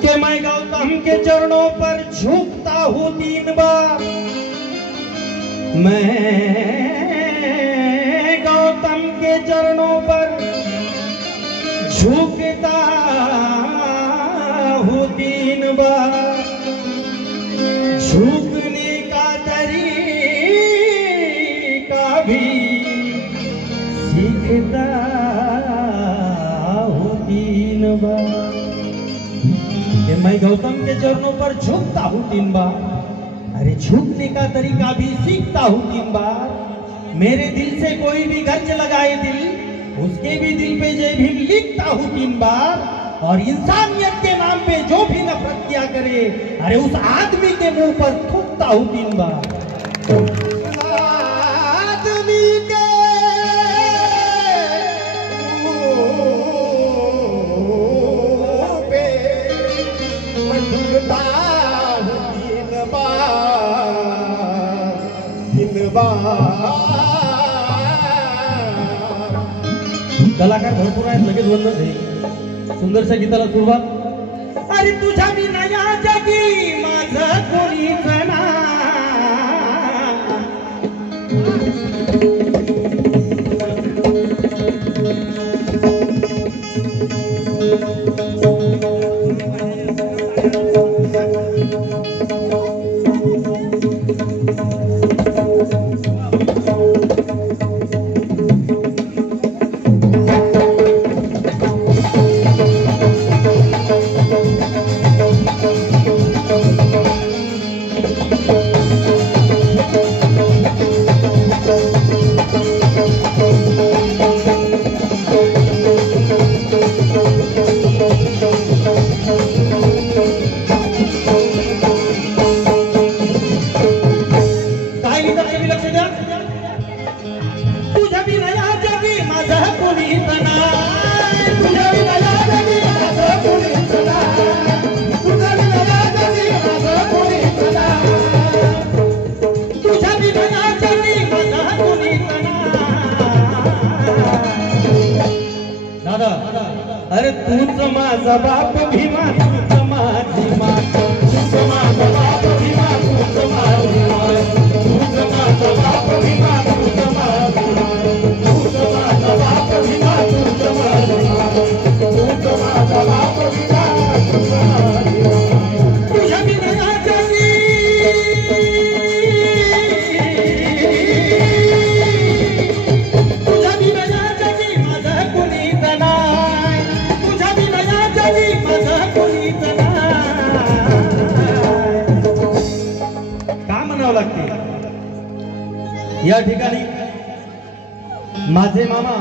कि मैं गौतम के चरणों पर झुकता हूँ 3 बार। मैं गौतम के चरणों पर झुकता हूँ 3 बार। झुकने का तरीका भी सीखता हूँ 3 बार। मैं गौतम के चरणों पर झुकता हूँ 3 बार। अरे झुकने का तरीका भी सीखता हूँ 3 बार। मेरे दिल से कोई भी गर्ज लगाए दिल, उसके भी दिल पे जय भीम लिखता हूँ 3 बार। और इंसानियत के नाम पे जो भी नफरत किया करे, अरे उस आदमी के मुंह पर थूकता हूँ 3 बार। आदमी के कलाकार भरपूर आहेत, लगेच बोललो सुंदरशा गीताला सुरुवात। अरे तुझ्या मी नया जगी माझं कोणीच ना। अरे तूच माझा बाप भीमा, तूच माझी माता, तूच माझा बाप भीमा, तूच माझी माता, तूच माझा बाप भीमा, तूच माझी माता, तूच माझा बाप भीमा, तूच माझी माता, तूच माझा बाप भीमा, तूच माझी माता। तुझ्या बिना जगी तुझ्या बिना जगी माझं कुणीच नाही। का म्हणावं लागते या ठिकाणी? माझे मामा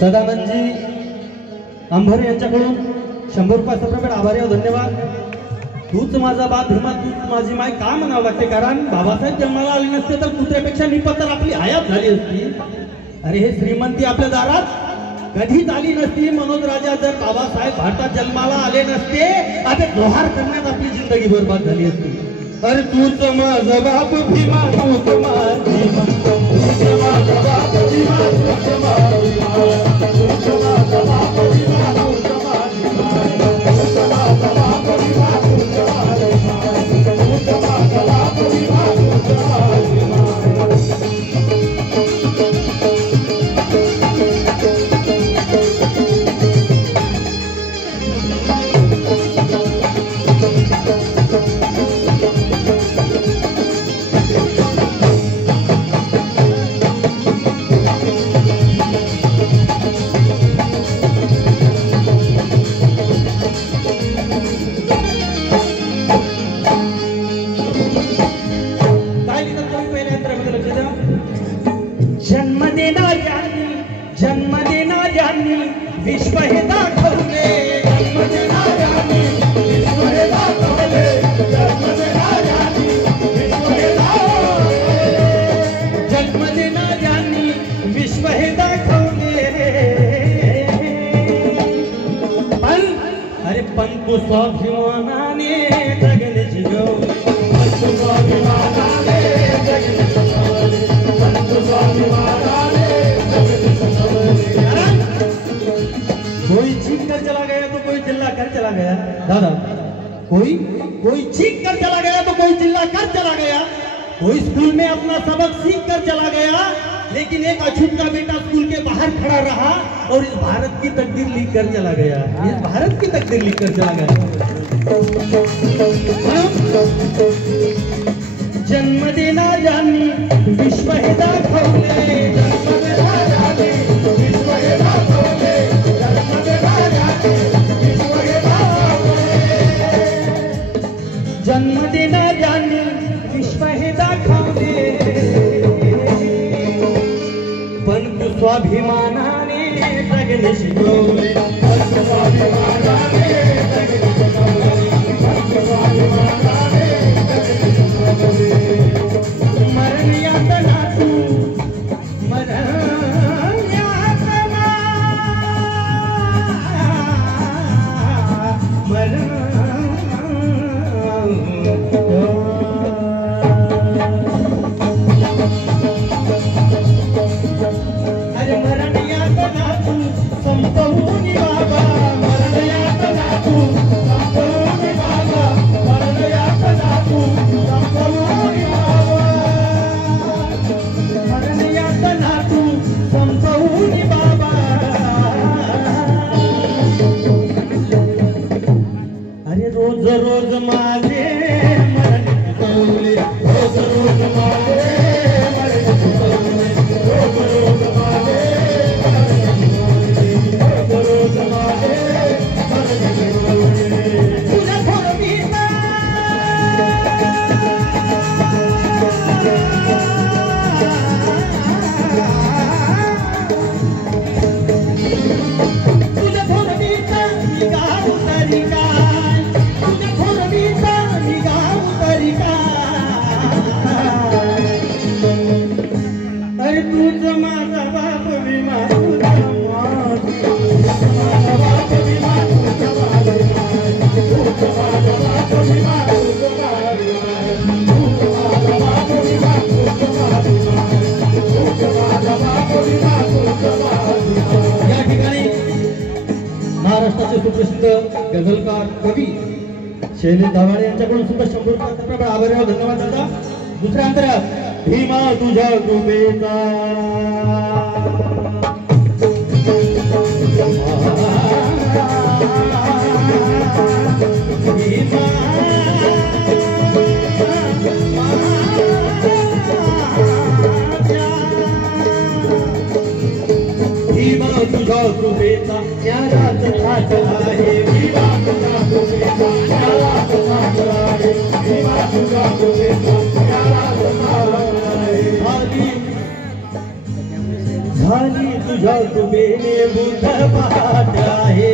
सदानंदजी अंभरे यांच्याकडून 100 रुपये सप्रपेट आभारी आहो, धन्यवाद। तूच माझा बाप भीमा, तूच माझी माय का म्हणावं लागते? कारण बाबासाहेब जन्माला आले नसते तर कुत्र्यापेक्षा निपत्तर आपली हयात झाली असती। अरे हे श्रीमंती आपल्या दारात कधीच आली नसती। मनोज राजा जर बाबासाहेब भारतात जन्माला आले नसते, आता जोहार करण्यात आपली जिंदगी बर्बाद झाली असती। अरे तूच माझा बाप भीमा, तूच माझी माता, तूच माझा बाप भीमा, तूच माझी माता, तूच माझा बाप भीमा, तूच माझी माता, तूच माझा बाप भीमा, तूच माझी माता, तूच माझा बाप भीमा, तूच माझी माता। जन्म देणाऱ्यांनी विश्व हे दाखवले, जन्म देणाऱ्यांनी विश्व हे दाखवले, जन्म देणाऱ्यांनी विश्व हे दाखवले, जन्म देणाऱ्यांनी विश्व हे दाखवले। पण तू स्वाभिमानाने जगले जिगवले, पण तू स्वाभिमानाने जगले सजवले, पण तू स्वाभिमानाने जगले सजवले। कोई छीन कर चला गया गया तो कोई चिल्ला कर चला गया। दादा, कोई कोई चीख कर चला गया तो कोई चिल्ला कर चला गया। कोई स्कूल में अपना सबक सीख कर चला गया, लेकिन एक अछूत का बेटा स्कूल के बाहर खड़ा रहा और इस भारत की तकदीर लिख कर चला गया। इस भारत की तकदीर लिख कर चला गया। जन्म देना जानी विश्व हे दाखवले, जन्म देना जानी विश्व हे दाखवले, जन्म देना जानी विश्व हे दाखवले, जन्म देना जानी विश्व हे दाखवले, पण तू स्वाभिमानाने जगणे शिकवले, पण तू स्वाभिमानाने जगणे शिकवले, पण तू स्वाभिमानाने जगणे शिकवले। मरण यातना तू मरण यातना, मरण अरे मरण यातना तू संपवून बाबा, मरण यातना तू संपवून बाबा, मरण यातना तू संपवून बाबा, मरण यातना तू संपवून बाबा। अरे रोज रोज माझे मरण चुकवले, रोज रोज माझे मरण चुकवले, रोज रोज माझे मरण चुकवले, रोज रोज माझे मरण चुकवले। तुझ्या थोरवीचा तुझ्या थोरवीचा मी गाऊ तरी काय, तुझ्या थोरवीचा मी गाऊ तरी काय। अरे तूच माझा बाप विमा, तुझा माझा बाप विमा, तुझा माझा तूच माझा बाप विमा, तुझा माझा तूच माझा बाप विमा, तुझा माझा बाप विमा, तुझा माझा। या ठिकाणी महाराष्ट्राचे सुप्रसिद्ध गझलकार कवी शैलेश दाभाडे यांच्याकडून सुद्धा 100 रुपयाचा प्रबळ आभारी आहोत। धन्यवाद दादा। दुसऱ्या अंतरात भीमा तुझ्या कृपेचा, भीमा भीमा तुझ्या कृपेचा न्यायाच ठाट आहे, भीमा तुझ्या कृपेचा न्यायाच ठाट आहे, भीमा तुझ्या कृपेचा न्यायाच ठाट आहे। झाली तुझ्या कृपेने बुद्ध पाठ आहे,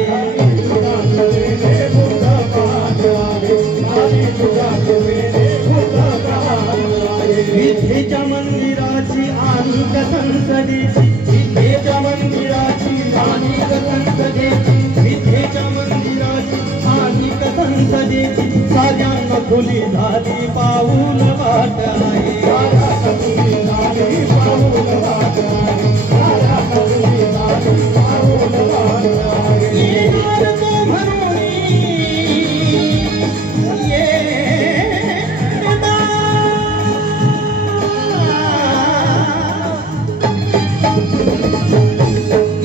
तुझ्या कृपेने बुद्ध पाठ आहे, झाली तुझ्या कृपेने बुद्ध पाठ आहे। विठेच्या मंदिराची आणि संसदेची, विठेच्या मंदिराची आणि संसदेची, विठेच्या मंदिराची आणि संसदेची, साऱ्यांना खुली झाली पाऊल वाट आहे, साऱ्यांना खुली झाली पाऊल वाट आहे, साऱ्यांना खुली झाली पाऊल वाट आहे। येणार तो म्हणून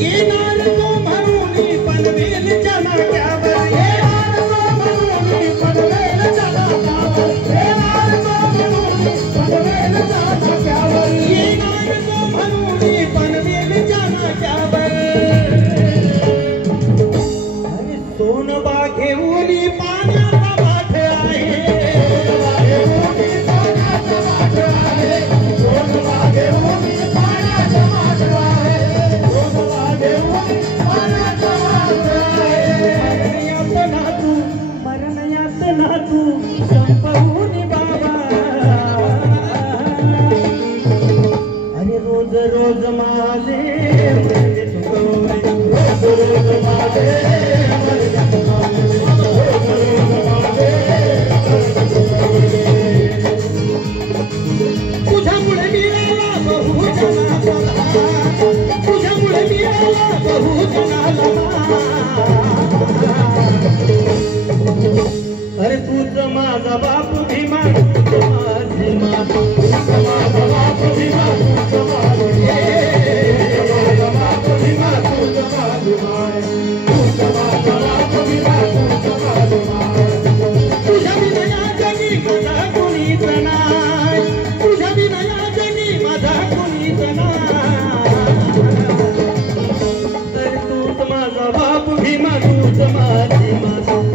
येणार तो म्हणून पनवेलच्या नाक्यावर, येणार तो म्हणून पनवेलच्या नाक्यावर, येणार तो म्हणून पनवेलच्या नाक्यावर, येणार तो म्हणून पनवेलच्या नाक्यावर। अरे सोनबा घेऊन पाण्याचा माठ आहे, पाण्याचा माठ आहे, सोनबा घेऊन पाण्याचा माठ आहे, सोनबा घेऊन पाण्याचा माठ आहे। यातना तू मरण यातना तू संपवून बाबा, अरे रोज रोज माझे मरण चुकवले, रोज रोज माझे मरण चुकवले, रोज माझी माता